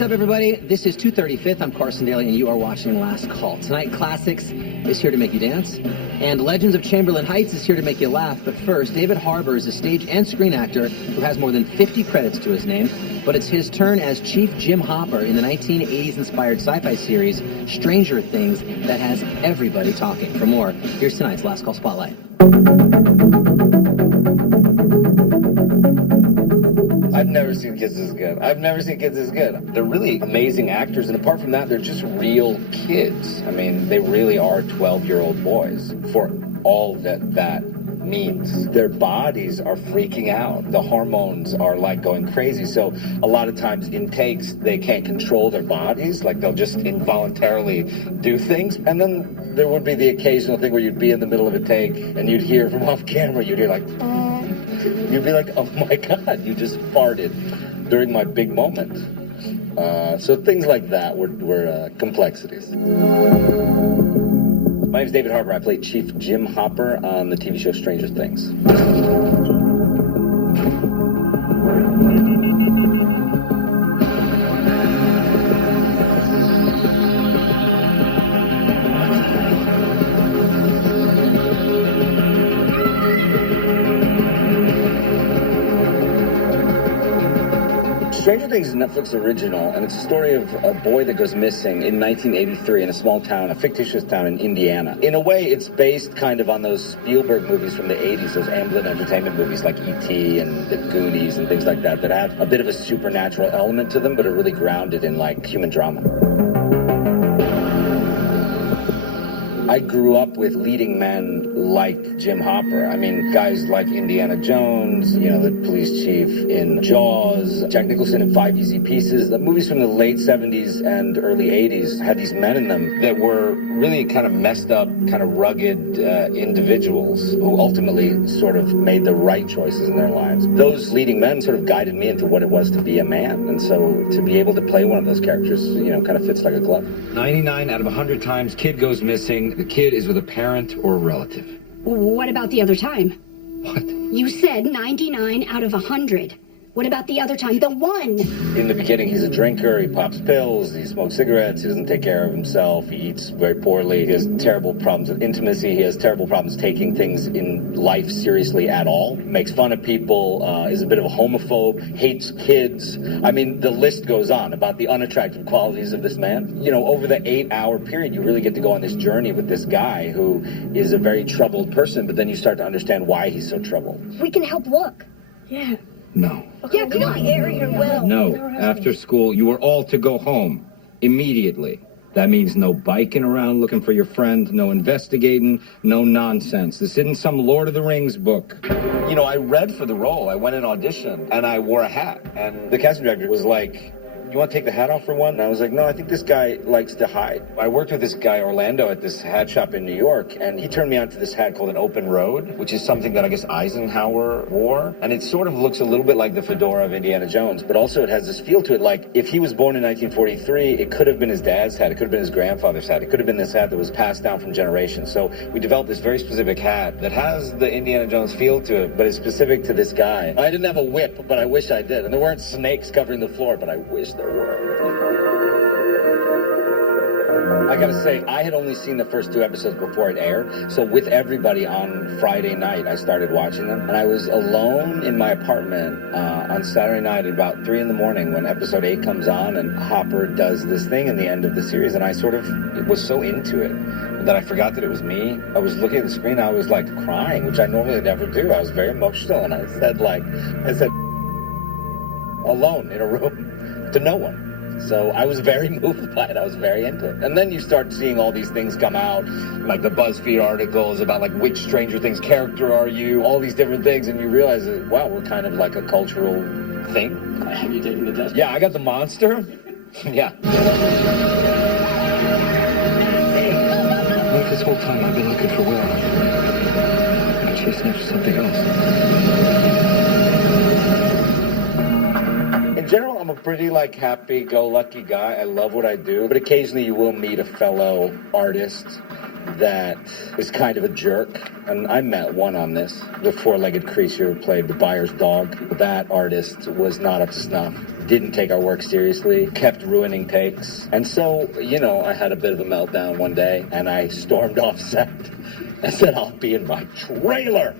What's up, everybody? This is 235th. I'm Carson Daly, and you are watching Last Call. Tonight, Classics is here to make you dance, and Legends of Chamberlain Heights is here to make you laugh. But first, David Harbour is a stage and screen actor who has more than 50 credits to his name, but it's his turn as Chief Jim Hopper in the 1980s-inspired sci-fi series Stranger Things that has everybody talking. For more, here's tonight's Last Call Spotlight. I've never seen kids as good. They're really amazing actors, and apart from that, they're just real kids. I mean, they really are 12-year-old boys for all that means. Their bodies are freaking out. The hormones are like going crazy. So a lot of times in takes, they can't control their bodies. Like they'll just involuntarily do things. And then there would be the occasional thing where you'd be in the middle of a take and you'd hear from off camera, you'd hear like, you'd be like, oh my God, you just farted during my big moment. So things like that were complexities. My name's David Harbour. I played Chief Jim Hopper on the TV show Stranger Things. Stranger Things is a Netflix original, and it's a story of a boy that goes missing in 1983 in a small town, a fictitious town in Indiana. In a way, it's based kind of on those Spielberg movies from the 80s, those Amblin Entertainment movies like E.T. and The Goonies and things like that have a bit of a supernatural element to them, but are really grounded in, like, human drama. I grew up with leading men like Jim Hopper. I mean, guys like Indiana Jones, you know, the police chief in Jaws, Jack Nicholson in Five Easy Pieces. The movies from the late 70s and early 80s had these men in them that were really kind of messed up, kind of rugged individuals who ultimately sort of made the right choices in their lives. Those leading men sort of guided me into what it was to be a man. And so to be able to play one of those characters, you know, kind of fits like a glove. 99 out of 100 times, kid goes missing. The kid is with a parent or a relative. What about the other time? What? You said 99 out of 100. What about the other time? The one! In the beginning, he's a drinker, he pops pills, he smokes cigarettes, he doesn't take care of himself, he eats very poorly, he has terrible problems with intimacy, he has terrible problems taking things in life seriously at all, makes fun of people, is a bit of a homophobe, hates kids. I mean, the list goes on about the unattractive qualities of this man. You know, over the 8-hour period, you really get to go on this journey with this guy who is a very troubled person, but then you start to understand why he's so troubled. We can help look. Yeah. No. Yeah, come on. Area will. No. After school, you are all to go home. Immediately. That means no biking around looking for your friend, no investigating, no nonsense. This isn't some Lord of the Rings book. You know, I read for the role. I went and auditioned, and I wore a hat. And the casting director was like, you want to take the hat off for one? And I was like, no, I think this guy likes to hide. I worked with this guy, Orlando, at this hat shop in New York, and he turned me on to this hat called an open road, which is something that I guess Eisenhower wore. And it sort of looks a little bit like the fedora of Indiana Jones, but also it has this feel to it like if he was born in 1943, it could have been his dad's hat, it could have been his grandfather's hat, it could have been this hat that was passed down from generations. So we developed this very specific hat that has the Indiana Jones feel to it, but it's specific to this guy. I didn't have a whip, but I wish I did. And there weren't snakes covering the floor, but I wish there were. I gotta say, I had only seen the first 2 episodes before it aired, so with everybody on Friday night, I started watching them, and I was alone in my apartment on Saturday night at about 3 in the morning when episode 8 comes on, and Hopper does this thing in the end of the series, and I sort of was so into it that I forgot that it was me. I was looking at the screen, I was like crying, which I normally never do. I was very emotional, and I said alone in a room to no one. So I was very moved by it. I was very into it. And then you start seeing all these things come out, like the BuzzFeed articles about like which Stranger Things character are you, all these different things, and you realize that, wow, we're kind of like a cultural thing. Have you taken the test? Yeah, I got the monster. Yeah. What if this whole time I've been looking for Will? I'm chasing after something else. In general, I'm a pretty like happy-go-lucky guy. I love what I do, but occasionally you will meet a fellow artist that is kind of a jerk. And I met one on this. The four-legged creature played the buyer's dog. That artist was not up to snuff. Didn't take our work seriously, kept ruining takes. And so, I had a bit of a meltdown one day, and I stormed off set and said, I'll be in my trailer.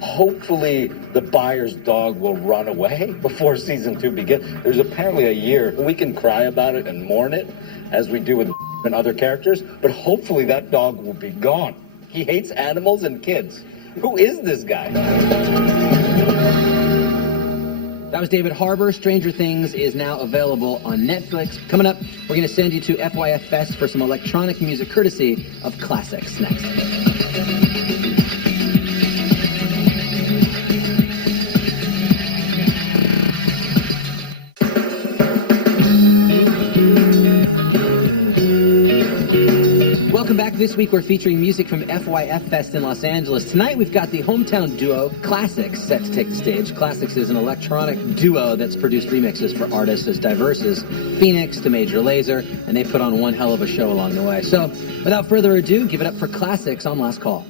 Hopefully the buyer's dog will run away before season 2 begins. There's apparently a year. We can cry about it and mourn it, as we do with and other characters, but hopefully that dog will be gone. He hates animals and kids. Who is this guy? That was David Harbour. Stranger Things is now available on Netflix. Coming up, we're going to send you to FYF Fest for some electronic music courtesy of Classics next. Welcome back. This week we're featuring music from FYF Fest in Los Angeles. Tonight we've got the hometown duo Classics set to take the stage. Classics is an electronic duo that's produced remixes for artists as diverse as Phoenix to Major Lazer, and they put on one hell of a show along the way. So without further ado, give it up for Classics on Last Call.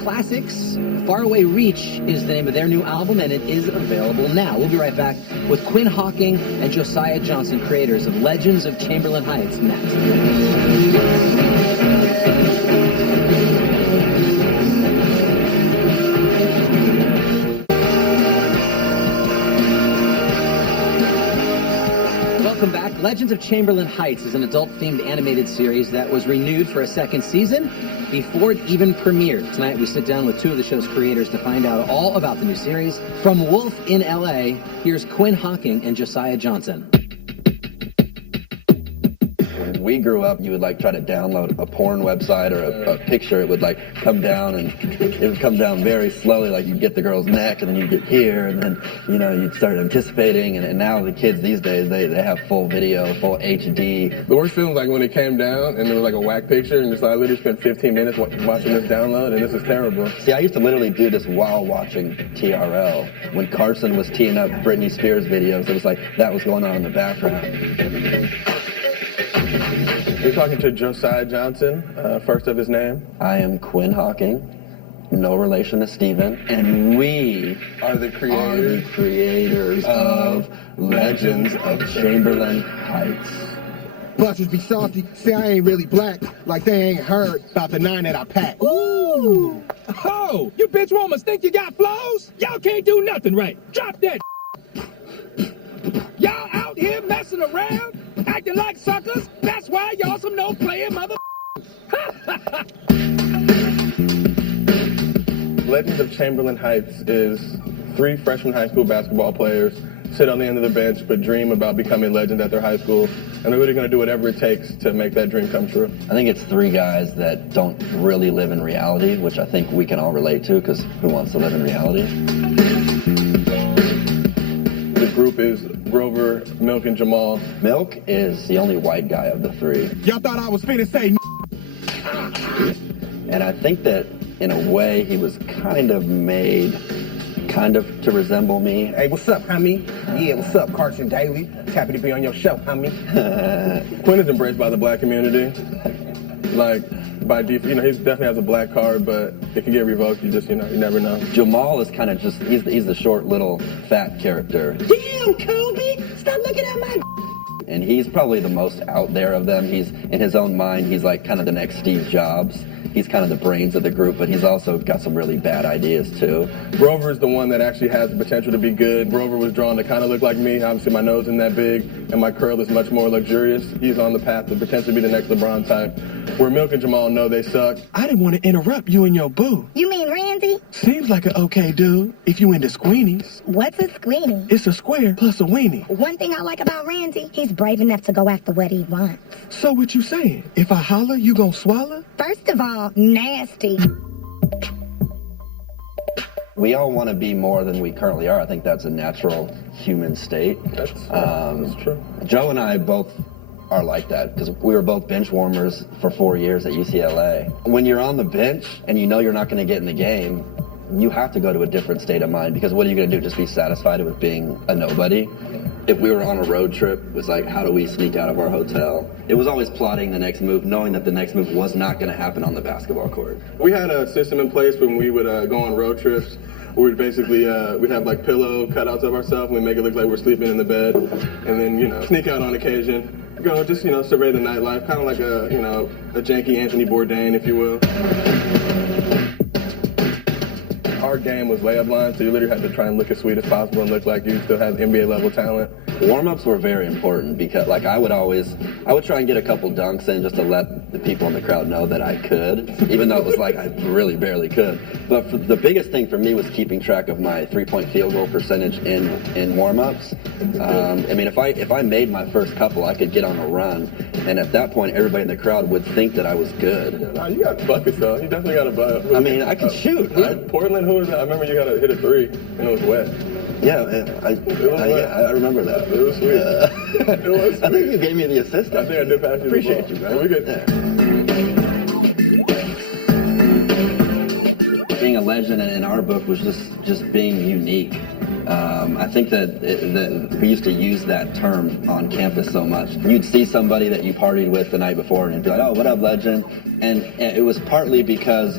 Classics. Faraway Reach is the name of their new album, and it is available now. We'll be right back with Quinn Hawking and Josiah Johnson, creators of Legends of Chamberlain Heights, next. Welcome back. Legends of Chamberlain Heights is an adult-themed animated series that was renewed for a second season before it even premiered. Tonight, we sit down with two of the show's creators to find out all about the new series. From Wolf in L.A., here's Quinn Hawking and Josiah Johnson. When we grew up, you would like try to download a porn website or a picture. It would like come down, and it would come down very slowly. Like you'd get the girl's neck, and then you'd get here, and then you'd start anticipating. And now the kids these days, they have full video, full HD. The worst feeling was like when it came down and there was like a whack picture, and just I literally spent 15 minutes watching this download, and this is terrible. See, I used to literally do this while watching TRL. When Carson was teeing up Britney Spears videos, it was like that was going on in the background. We're talking to Josiah Johnson, first of his name. I am Quinn Hawking, no relation to Steven, and we Are the creators of Legends of Chamberlain Heights. Busters be salty, say I ain't really black, like they ain't heard about the 9 that I packed. Ooh! Oh, you bitch woman think you got flows? Y'all can't do nothing right. Drop that. Y'all out here messing around, acting like suckers. That's why y'all some no-playing mother. Legends of Chamberlain Heights is 3 freshman high school basketball players sit on the end of the bench but dream about becoming legends at their high school, and they're really going to do whatever it takes to make that dream come true. I think it's 3 guys that don't really live in reality, which I think we can all relate to, because who wants to live in reality? The group is Grover, Milk, and Jamal. Milk is the only white guy of the 3. Y'all thought I was finna say And I think that, in a way, he was kind of made to resemble me. Hey, what's up, homie? Yeah, what's up, Carson Daly? Happy to be on your show, homie. Quinn is embraced by the black community. Like, by default, he definitely has a black card, but it can get revoked. You just, you never know. Jamal is kind of just, he's the short, little, fat character. Damn, Kobe! Stop looking at my... And he's probably the most out there of them. He's, in his own mind, he's like kind of the next Steve Jobs. He's kind of the brains of the group, but he's also got some really bad ideas, too. Grover is the one that actually has the potential to be good. Grover was drawn to kind of look like me. Obviously, my nose isn't that big, and my curl is much more luxurious. He's on the path to potentially be the next LeBron type. Where Milk and Jamal know they suck. I didn't want to interrupt you and your boo. You mean Randy? Seems like an okay dude if you into squeenies. What's a squeenie? It's a square plus a weenie. One thing I like about Randy, he's brave enough to go after what he wants. So what you saying? If I holler, you gon' swallow? First of all, nasty. We all want to be more than we currently are. I think that's a natural human state. That's true. Joe and I both are like that, because we were both bench warmers for 4 years at UCLA. When you're on the bench and you know you're not going to get in the game, you have to go to a different state of mind, because what are you going to do, just be satisfied with being a nobody? If we were on a road trip, it was like, how do we sneak out of our hotel? It was always plotting the next move, knowing that the next move was not going to happen on the basketball court. We had a system in place when we would go on road trips. We'd basically, we'd have like pillow cutouts of ourselves, and we'd make it look like we're sleeping in the bed, and then, sneak out on occasion. Go just, survey the nightlife, kind of like a janky Anthony Bourdain, if you will. Our game was layup line, so you literally had to try and look as sweet as possible and look like you still had NBA level talent. Warm-ups were very important, because I would try and get a couple dunks in just to let the people in the crowd know that I could, even though it was like I really barely could. But the biggest thing for me was keeping track of my three-point field goal percentage in warm-ups. If I made my first couple, I could get on a run, and at that point, everybody in the crowd would think that I was good. No, you got buckets though. You definitely got a bucket. I could shoot. Portland, who was that? I remember you got to hit a 3, and it was wet. Yeah, I remember that. It was sweet. It was sweet. I think you gave me the assist. I think I did pass you. Appreciate you, man. We good. Yeah. Being a legend in our book was just being unique. I think that we used to use that term on campus so much. You'd see somebody that you partied with the night before, and you'd be like, "Oh, what up, legend?" And it was partly because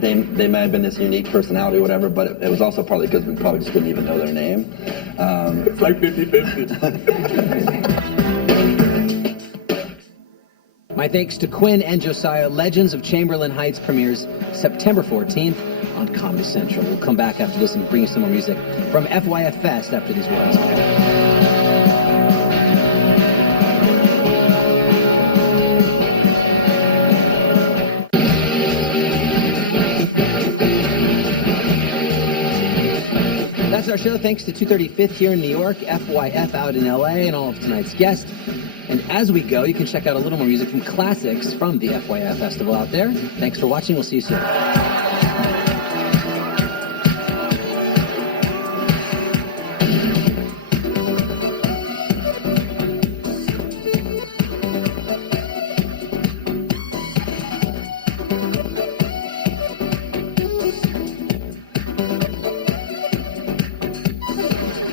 they may have been this unique personality or whatever, but it was also partly because we probably just didn't even know their name. It's like 50-50. My thanks to Quinn and Josiah. Legends of Chamberlain Heights premieres September 14th on Comedy Central. We'll come back after this and bring you some more music from FYF Fest after these words. That's our show. Thanks to 235th here in New York, FYF out in LA, and all of tonight's guests. And as we go, you can check out a little more music from classics from the FYF Festival out there. Thanks for watching. We'll see you soon.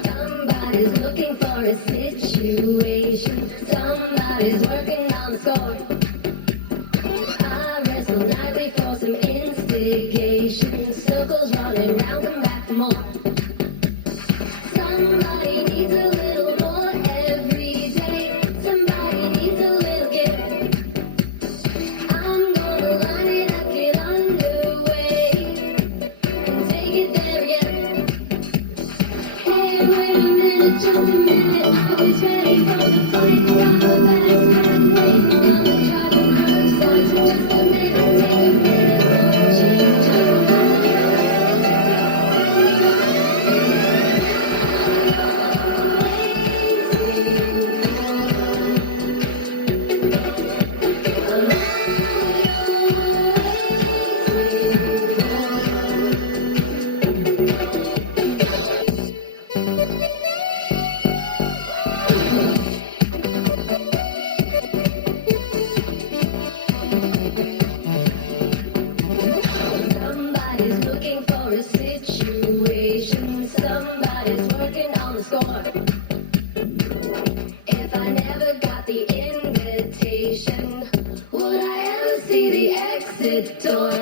Somebody's looking for a situation. Somebody's working on the score. I wrestle nightly for some instigation. Circles running round, come back for more. Somebody needs a little more every day. Somebody needs a little gift. I'm gonna line it up, get underway, and take it there again. Hey, wait a minute, just a minute. I was ready for the fight. Got the best man waiting on the driving curbside. So just a minute, take a minute for a change of heart. Somebody's looking for a situation. Somebody's working on the score. If I never got the invitation, would I ever see the exit door?